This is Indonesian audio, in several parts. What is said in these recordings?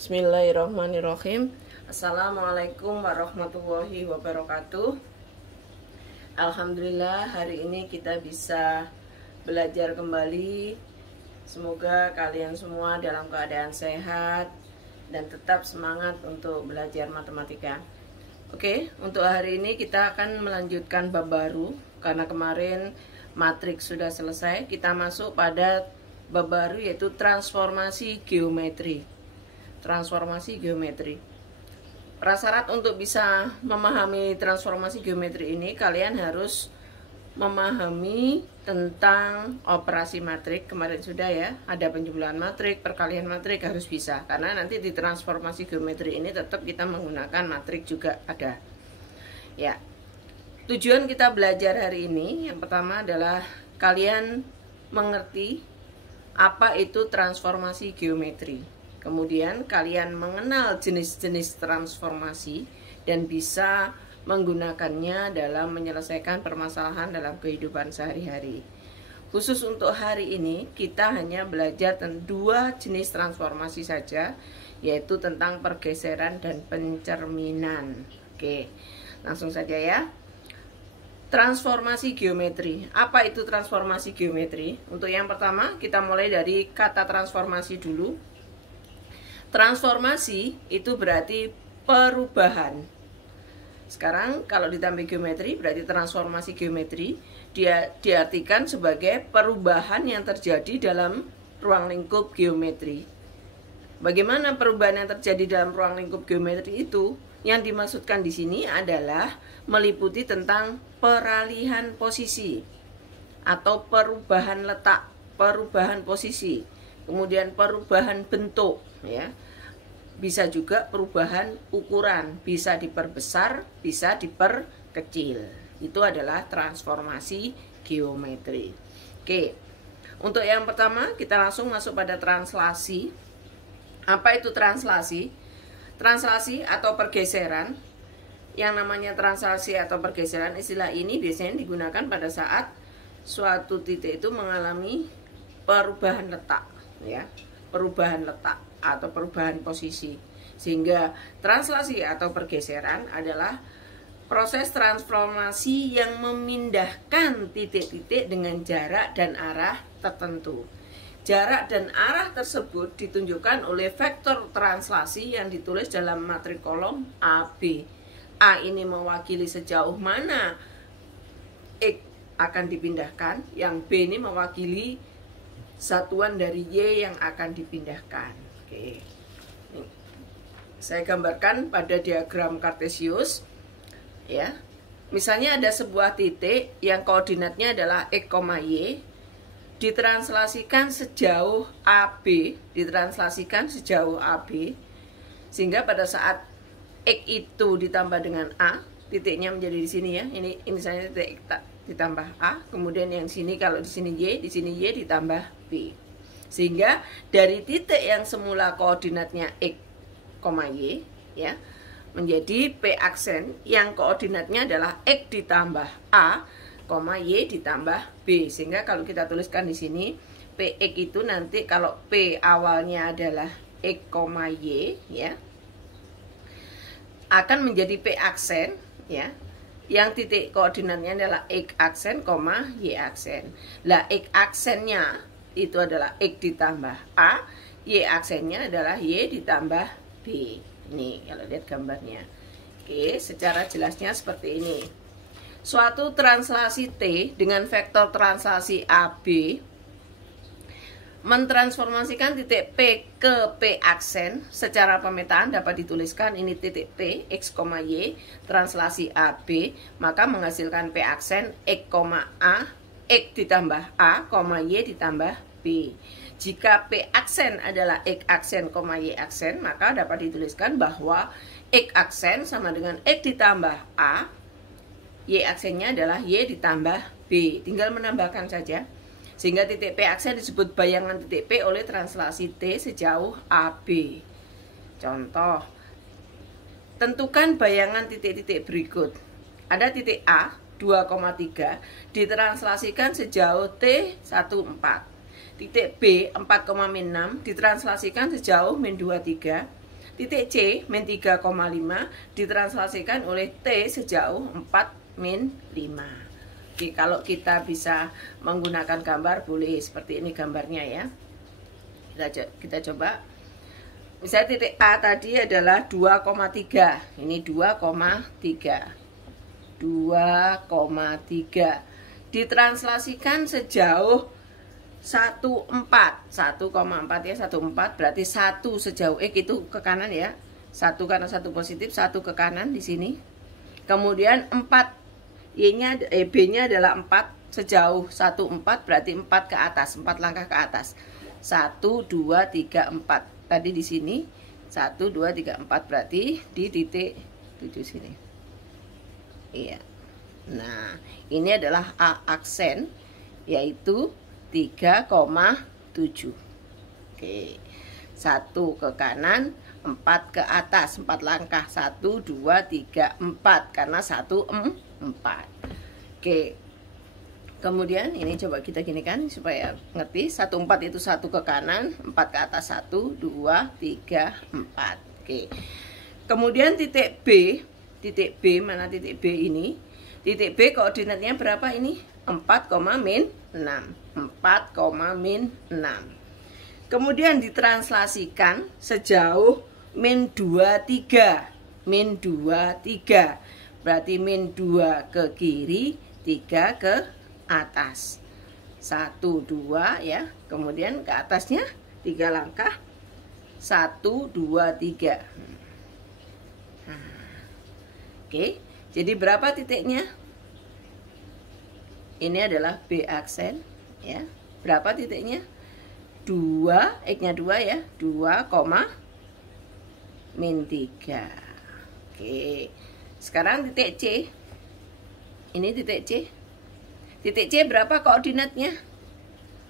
Bismillahirrahmanirrahim. Assalamualaikum warahmatullahi wabarakatuh. Alhamdulillah hari ini kita bisa belajar kembali. Semoga kalian semua dalam keadaan sehat dan tetap semangat untuk belajar matematika. Oke, untuk hari ini kita akan melanjutkan bab baru. Karena kemarin matriks sudah selesai, kita masuk pada bab baru yaitu transformasi geometri. Transformasi geometri. Prasyarat untuk bisa memahami transformasi geometri ini, kalian harus memahami tentang operasi matrik. Kemarin sudah ya, ada penjumlahan matrik, perkalian matrik harus bisa. Karena nanti di transformasi geometri ini tetap kita menggunakan matrik juga ada. Ya. Tujuan kita belajar hari ini yang pertama adalah kalian mengerti apa itu transformasi geometri. Kemudian kalian mengenal jenis-jenis transformasi dan bisa menggunakannya dalam menyelesaikan permasalahan dalam kehidupan sehari-hari. Khusus untuk hari ini kita hanya belajar tentang dua jenis transformasi saja, yaitu tentang pergeseran dan pencerminan. Oke, langsung saja ya. Transformasi geometri. Apa itu transformasi geometri? Untuk yang pertama kita mulai dari kata transformasi dulu. Transformasi itu berarti perubahan. Sekarang kalau ditambah geometri berarti transformasi geometri dia diartikan sebagai perubahan yang terjadi dalam ruang lingkup geometri. Bagaimana perubahan yang terjadi dalam ruang lingkup geometri itu? Yang dimaksudkan di sini adalah meliputi tentang peralihan posisi atau perubahan letak, perubahan posisi, kemudian perubahan bentuk, ya. Bisa juga perubahan ukuran, bisa diperbesar, bisa diperkecil. Itu adalah transformasi geometri. Oke. Untuk yang pertama kita langsung masuk pada translasi. Apa itu translasi? Translasi atau pergeseran. Yang namanya translasi atau pergeseran, istilah ini biasanya digunakan pada saat suatu titik itu mengalami perubahan letak, ya. Perubahan letak atau perubahan posisi. Sehingga translasi atau pergeseran adalah proses transformasi yang memindahkan titik-titik dengan jarak dan arah tertentu. Jarak dan arah tersebut ditunjukkan oleh vektor translasi yang ditulis dalam matrik kolom AB. A ini mewakili sejauh mana X akan dipindahkan, yang B ini mewakili satuan dari Y yang akan dipindahkan. Oke. Nih. Saya gambarkan pada diagram Kartesius. Ya. Misalnya ada sebuah titik yang koordinatnya adalah X, Y, ditranslasikan sejauh AB, sehingga pada saat X itu ditambah dengan A, titiknya menjadi di sini ya. Ini misalnya titik X ditambah A, kemudian yang sini kalau di sini Y ditambah B. Sehingga dari titik yang semula koordinatnya X, Y ya, menjadi P aksen yang koordinatnya adalah X ditambah A, Y ditambah B. Sehingga kalau kita tuliskan di sini PX itu nanti kalau P awalnya adalah X, Y ya, akan menjadi P aksen ya, yang titik koordinatnya adalah X aksen, Y aksen. Lah X aksennya itu adalah X ditambah A, Y aksennya adalah Y ditambah B. Ini kalau lihat gambarnya. Oke, secara jelasnya seperti ini. Suatu translasi T dengan vektor translasi AB mentransformasikan titik P ke P aksen. Secara pemetaan dapat dituliskan ini titik P, X, Y, translasi AB, maka menghasilkan P aksen X, A, X ditambah A, Y ditambah B. Jika P aksen adalah X aksen, Y aksen, maka dapat dituliskan bahwa X aksen sama dengan X ditambah A, Y aksennya adalah Y ditambah B. Tinggal menambahkan saja. Sehingga titik P aksen disebut bayangan titik P oleh translasi T sejauh AB. Contoh, tentukan bayangan titik-titik berikut. Ada titik A 2,3 ditranslasikan sejauh T 1,4. Titik B 4,6 ditranslasikan sejauh min 23. titik C min 3,5 ditranslasikan oleh T sejauh 4 min 5. Oke, kalau kita bisa menggunakan gambar boleh seperti ini gambarnya ya. Kita coba. Misalnya titik A tadi adalah 2,3. Ini 2,3. 2,3 ditranslasikan sejauh 1,4 ya, 1,4 berarti 1 sejauh X itu ke kanan ya, 1 karena 1 positif, 1 ke kanan di sini. Kemudian 4 B nya adalah 4 sejauh 1,4 berarti 4 ke atas, 4 langkah ke atas. 1 2 3 4 tadi di sini 1 2 3 4 berarti di titik 7 sini. Iya. Nah, ini adalah A aksen yaitu 3,7. Oke. 1 ke kanan, 4 ke atas, 4 langkah. 1 2 3 4 karena 1 4. Oke. Kemudian ini coba kita ginikan supaya ngerti. 1 4 itu 1 ke kanan, 4 ke atas, 1 2 3 4. Oke. Kemudian titik B mana titik B ini? Titik B koordinatnya berapa ini? 4, min 6. 4, min 6. Kemudian ditranslasikan sejauh min 23. Min 23. Berarti min 2 ke kiri, 3 ke atas. 1 2 ya. Kemudian ke atasnya 3 langkah. 1 2 3. Oke, jadi berapa titiknya? Ini adalah B aksen ya. Berapa titiknya? 2, X-nya 2 ya. 2, min 3. Oke. Sekarang titik C. Ini titik C. Titik C berapa koordinatnya?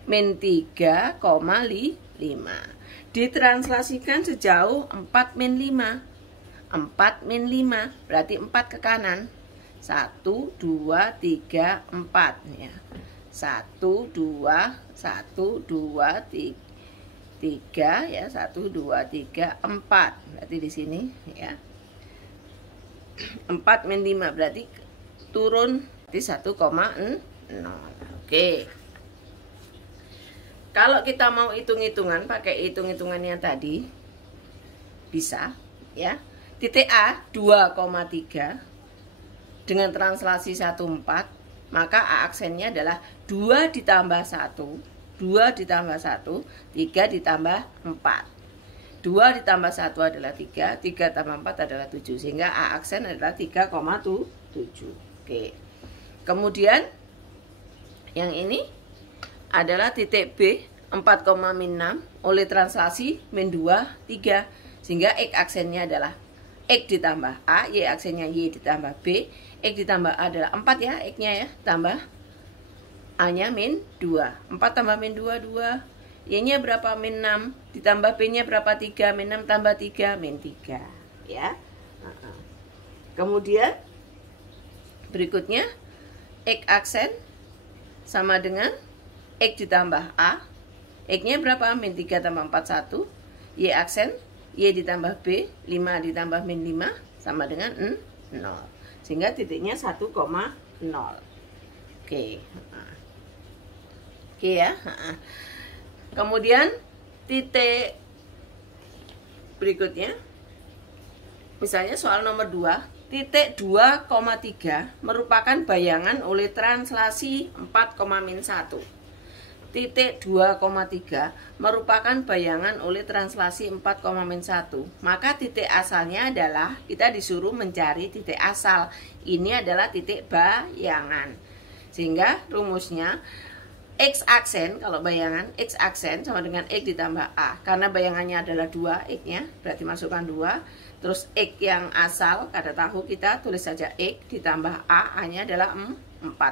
Min 3,5. Ditranslasikan sejauh 4 min 5. 4 min 5 berarti 4 ke kanan. 1 2 3 4 ya. 1 2 1 2 3 ya. 1 2 3 4 berarti di sini ya. 4 min 5 berarti turun di 1,0. Oke. Kalau kita mau hitung-hitungan pakai hitung-hitungannya tadi bisa ya. Titik A 2,3 dengan translasi 1,4, maka A aksennya adalah 2 ditambah 1, 2 ditambah 1, 3 ditambah 4. 2 ditambah 1 adalah 3, 3 tambah 4 adalah 7, sehingga A aksen adalah 3,7. Oke. Kemudian yang ini adalah titik B 4, min 6 oleh translasi min 2, 3, sehingga X aksennya adalah X ditambah A, Y aksennya Y ditambah B, X ditambah A adalah 4 ya, X-nya ya, tambah A-nya min 2. 4 tambah min 2, 2. Y-nya berapa? Min 6. Ditambah B-nya berapa? 3. Min 6 tambah 3, min 3. Ya. Kemudian, berikutnya, X aksen sama dengan X ditambah A. X-nya berapa? Min 3 tambah 4, 1. Y aksen Y ditambah B, 5 ditambah min 5 sama dengan 0. Sehingga titiknya 1,0. Oke. Oke ya. Kemudian titik berikutnya. Misalnya soal nomor 2, titik 2,3 merupakan bayangan oleh translasi 4, min 1. Titik 2,3 merupakan bayangan oleh translasi 4, min 1. Maka titik asalnya adalah kita disuruh mencari titik asal. Ini adalah titik bayangan. Sehingga rumusnya X aksen, kalau bayangan X aksen sama dengan X ditambah A. Karena bayangannya adalah 2, X-nya berarti masukkan 2. Terus X yang asal, kada tahu kita tulis saja X ditambah A, A-nya adalah 4.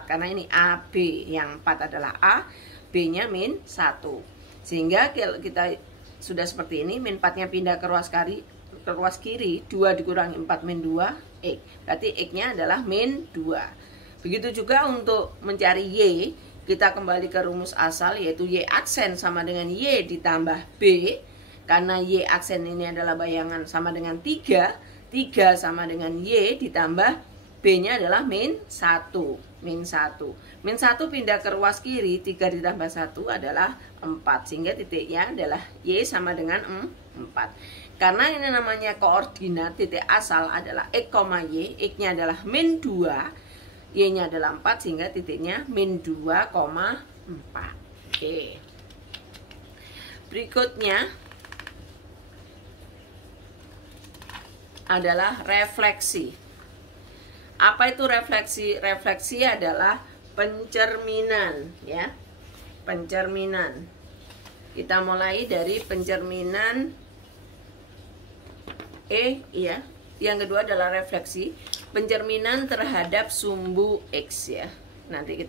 Karena ini AB, yang 4 adalah A, B-nya min 1. Sehingga kalau kita sudah seperti ini, min 4-nya pindah ke ruas kiri, 2 dikurangi 4 min 2, X. Berarti X-nya adalah min 2. Begitu juga untuk mencari Y, kita kembali ke rumus asal, yaitu Y aksen sama dengan Y ditambah B. Karena Y aksen ini adalah bayangan sama dengan 3, 3 sama dengan Y ditambah B-nya adalah min 1. Min 1. Min 1 pindah ke ruas kiri, 3 ditambah 1 adalah 4. Sehingga titiknya adalah Y sama dengan 4. Karena ini namanya koordinat, titik asal adalah X, Y. X-nya adalah min 2, Y-nya adalah 4, sehingga titiknya min 2,4. Oke. Berikutnya adalah refleksi. Apa itu refleksi? Refleksi adalah pencerminan, ya. Pencerminan. Kita mulai dari pencerminan ya. Yang kedua adalah refleksi, pencerminan terhadap sumbu X, ya. Nanti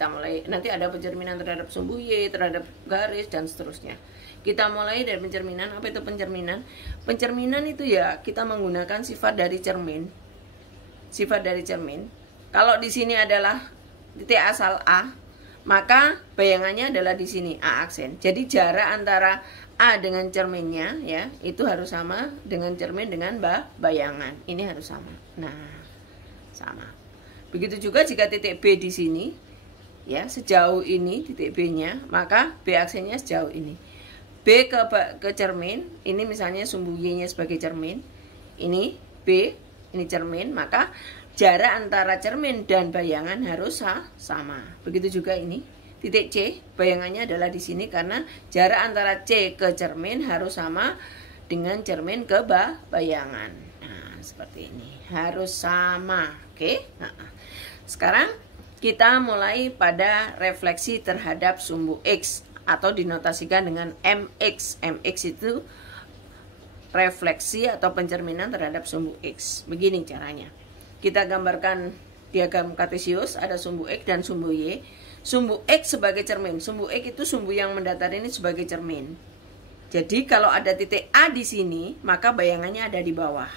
ada pencerminan terhadap sumbu Y, terhadap garis dan seterusnya. Kita mulai dari pencerminan. Apa itu pencerminan? Pencerminan itu ya kita menggunakan sifat dari cermin. Sifat dari cermin. Kalau di sini adalah titik asal A, maka bayangannya adalah di sini A aksen. Jadi jarak antara A dengan cerminnya, ya, itu harus sama dengan cermin dengan bayangan. Ini harus sama. Nah, sama. Begitu juga jika titik B di sini, ya, sejauh ini titik B-nya, maka B aksennya sejauh ini. B ke cermin, ini misalnya sumbu Y-nya sebagai cermin, ini B, ini cermin, maka jarak antara cermin dan bayangan harus sama. Begitu juga ini, titik C, bayangannya adalah di sini karena jarak antara C ke cermin harus sama dengan cermin ke bayangan. Nah, seperti ini, harus sama, oke? Nah, sekarang kita mulai pada refleksi terhadap sumbu X, atau dinotasikan dengan MX. MX itu refleksi atau pencerminan terhadap sumbu X. Begini caranya. Kita gambarkan diagram kartesius, ada sumbu X dan sumbu Y. Sumbu X sebagai cermin. Sumbu X itu sumbu yang mendatar ini sebagai cermin. Jadi kalau ada titik A di sini, maka bayangannya ada di bawah.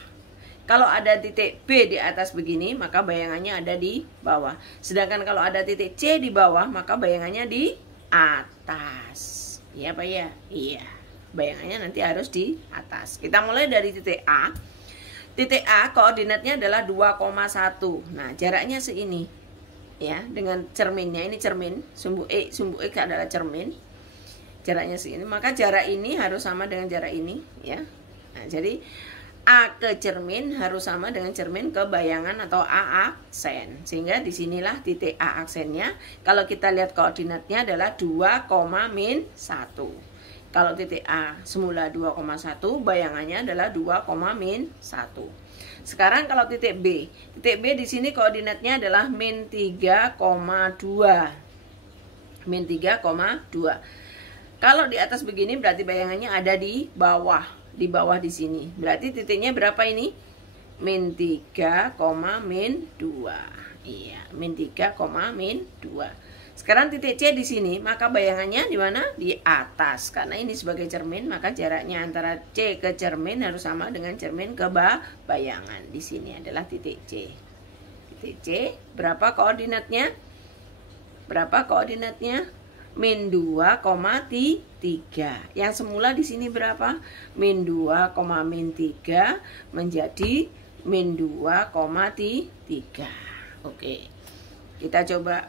Kalau ada titik B di atas begini, maka bayangannya ada di bawah. Sedangkan kalau ada titik C di bawah, maka bayangannya di atas. Iya Pak ya? Iya. Bayangannya nanti harus di atas. Kita mulai dari titik A. Titik A koordinatnya adalah 2,1. Nah, jaraknya seini. Ya, dengan cerminnya, ini cermin, sumbu X adalah cermin. Jaraknya segini, maka jarak ini harus sama dengan jarak ini, ya. Nah, jadi A ke cermin harus sama dengan cermin ke bayangan atau A aksen. Sehingga disinilah titik A aksennya. Kalau kita lihat koordinatnya adalah 2,-1. Kalau titik A semula 2,1, bayangannya adalah 2,-1. Sekarang kalau titik B. Titik B di sini koordinatnya adalah -3,2. -3,2. Kalau di atas begini berarti bayangannya ada di bawah. Di bawah di sini. Berarti titiknya berapa ini? -3, -2. Iya, -3, -2. Sekarang titik C di sini, maka bayangannya di mana? Di atas. Karena ini sebagai cermin, maka jaraknya antara C ke cermin harus sama dengan cermin ke bayangan. Di sini adalah titik C. Titik C, berapa koordinatnya? Berapa koordinatnya? -2,3. Yang semula di sini berapa? -2,-3 menjadi -2,3. Oke. Kita coba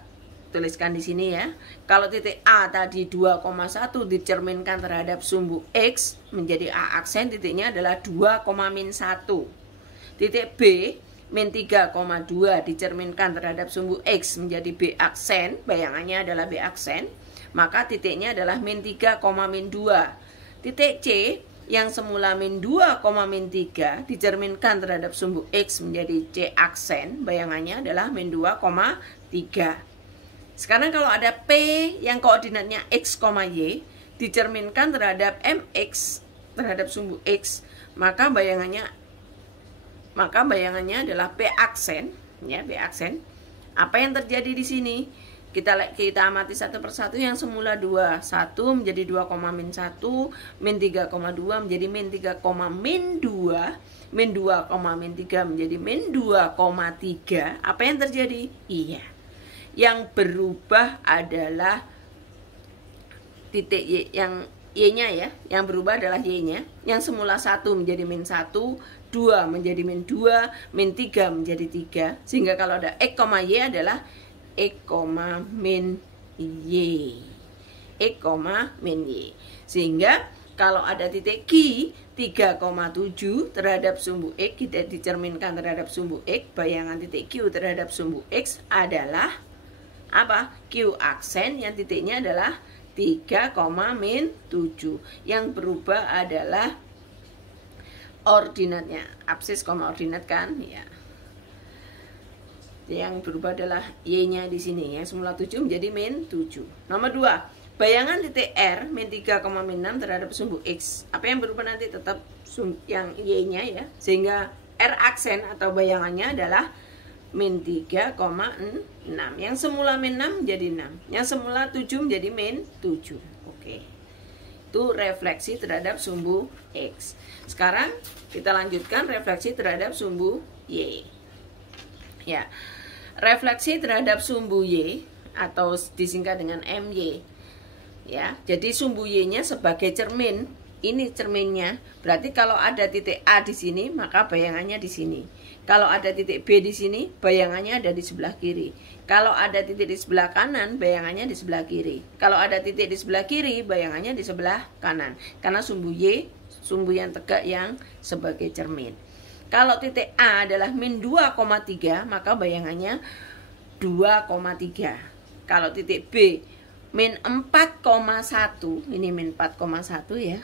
tuliskan di sini ya. Kalau titik A tadi 2,1 dicerminkan terhadap sumbu X menjadi A aksen, titiknya adalah 2,-1. Titik B -3,2 dicerminkan terhadap sumbu X menjadi B aksen, bayangannya adalah B aksen. Maka titiknya adalah -3,-2. Titik C yang semula -2,-3 dicerminkan terhadap sumbu X menjadi C aksen, bayangannya adalah -2,3. Sekarang kalau ada P yang koordinatnya X, Y dicerminkan terhadap MX terhadap sumbu X, maka bayangannya adalah P aksen, ya, P aksen. Apa yang terjadi di sini? Kita amati satu persatu. Yang semula 2,1 menjadi 2,-1, -3,2 menjadi -3,-2, -2,-3 menjadi -2,3. Apa yang terjadi? Iya. Yang berubah adalah titik Y, yang Y-nya ya, yang berubah adalah Y-nya. Yang semula 1 menjadi min 1, 2 menjadi min 2, min 3 menjadi 3. Sehingga kalau ada X, Y adalah X, min Y. X, min Y. Sehingga kalau ada titik Q 3,7 terhadap sumbu X, tidak dicerminkan terhadap sumbu X, bayangan titik Q terhadap sumbu X adalah apa? Q aksen yang titiknya adalah 3, min 7. Yang berubah adalah ordinatnya, absis, ordinat kan ya. Yang berubah adalah Y-nya di sini, yang semula 7 menjadi min 7. Nomor 2, bayangan titik R min 3, min 6 terhadap sumbu X. Apa yang berubah nanti? Tetap yang Y-nya ya. Sehingga R aksen atau bayangannya adalah min 3,6. Yang semula min 6 menjadi 6. Yang semula 7 menjadi min 7. Oke. Itu refleksi terhadap sumbu X. Sekarang kita lanjutkan refleksi terhadap sumbu Y. Ya. Refleksi terhadap sumbu Y atau disingkat dengan MY. Ya, jadi sumbu Y-nya sebagai cermin, ini cerminnya. Berarti kalau ada titik A di sini, maka bayangannya di sini. Kalau ada titik B di sini, bayangannya ada di sebelah kiri. Kalau ada titik di sebelah kanan, bayangannya di sebelah kiri. Kalau ada titik di sebelah kiri, bayangannya di sebelah kanan. Karena sumbu Y, sumbu yang tegak yang sebagai cermin. Kalau titik A adalah min 2,3, maka bayangannya 2,3. Kalau titik B min 4,1, ini min 4,1 ya,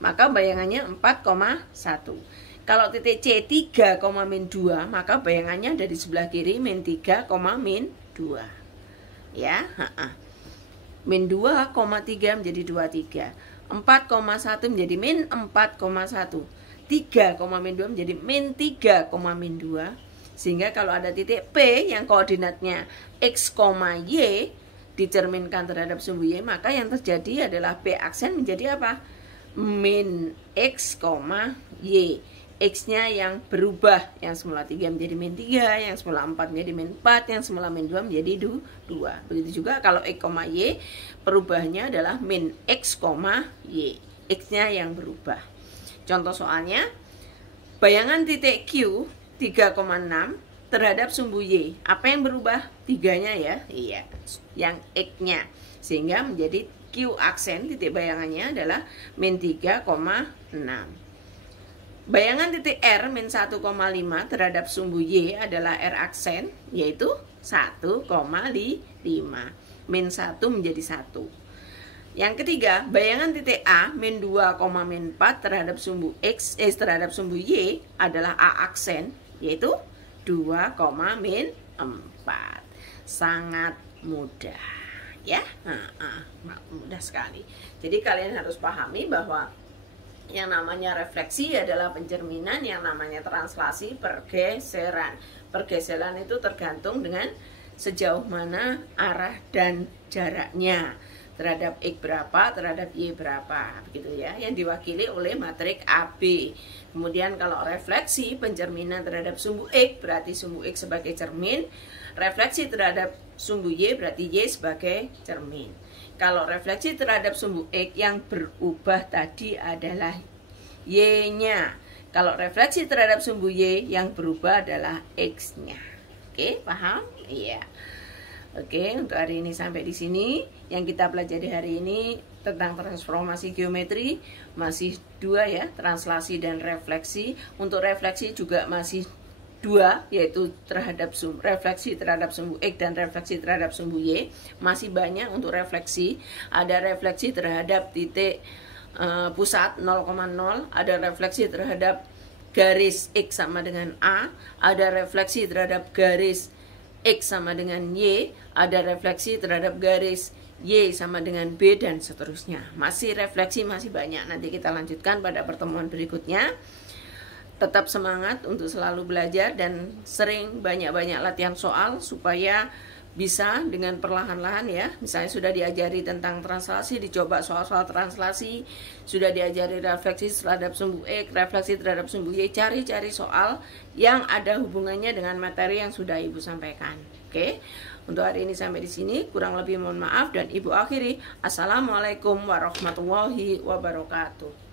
maka bayangannya 4,1. Kalau titik C 3, min 2, maka bayangannya ada di sebelah kiri min 3, min 2 ya. Min 2,3 menjadi 23, 4,1 menjadi min 4,1, 3, min 2 menjadi min 3, min 2. Sehingga kalau ada titik P yang koordinatnya X, Y dicerminkan terhadap sumbu Y, maka yang terjadi adalah P aksen menjadi apa? Min X, Y. X-nya yang berubah, yang semula 3 menjadi min 3, yang semula 4 menjadi min 4, yang semula min 2 menjadi 2. Begitu juga kalau X, Y, perubahannya adalah min X, Y. X-nya yang berubah. Contoh soalnya, bayangan titik Q 3,6 terhadap sumbu Y. Apa yang berubah? 3-nya ya. Iya, yang X-nya. Sehingga menjadi Q aksen titik bayangannya adalah min 3,6. Bayangan titik R min 1,5 terhadap sumbu Y adalah R aksen, yaitu 1,5. Min 1 menjadi 1. Yang ketiga, bayangan titik A min 2, min 4 terhadap sumbu X, terhadap sumbu Y adalah A aksen, yaitu 2, min 4. Sangat mudah ya. Mudah sekali. Jadi kalian harus pahami bahwa yang namanya refleksi adalah pencerminan, yang namanya translasi pergeseran. Pergeseran itu tergantung dengan sejauh mana arah dan jaraknya terhadap X berapa, terhadap Y berapa, begitu ya, yang diwakili oleh matriks AB. Kemudian kalau refleksi pencerminan terhadap sumbu X berarti sumbu X sebagai cermin, refleksi terhadap sumbu Y berarti Y sebagai cermin. Kalau refleksi terhadap sumbu X yang berubah tadi adalah Y-nya. Kalau refleksi terhadap sumbu Y yang berubah adalah X-nya. Oke, paham? Iya. Oke, untuk hari ini sampai di sini. Yang kita pelajari hari ini tentang transformasi geometri masih 2 ya, translasi dan refleksi. Untuk refleksi juga masih 2, yaitu terhadap refleksi terhadap sumbu X dan refleksi terhadap sumbu Y. Masih banyak untuk refleksi. Ada refleksi terhadap titik pusat 0,0, ada refleksi terhadap garis X sama dengan A, ada refleksi terhadap garis X sama dengan Y, ada refleksi terhadap garis Y sama dengan B, dan seterusnya. Masih refleksi, masih banyak. Nanti kita lanjutkan pada pertemuan berikutnya. Tetap semangat untuk selalu belajar dan sering banyak-banyak latihan soal supaya bisa dengan perlahan-lahan ya. Misalnya sudah diajari tentang translasi, dicoba soal-soal translasi. Sudah diajari refleksi terhadap sumbu X, refleksi terhadap sumbu Y. Cari-cari soal yang ada hubungannya dengan materi yang sudah Ibu sampaikan. Oke. Untuk hari ini sampai di sini, kurang lebih mohon maaf dan Ibu akhiri. Assalamualaikum warahmatullahi wabarakatuh.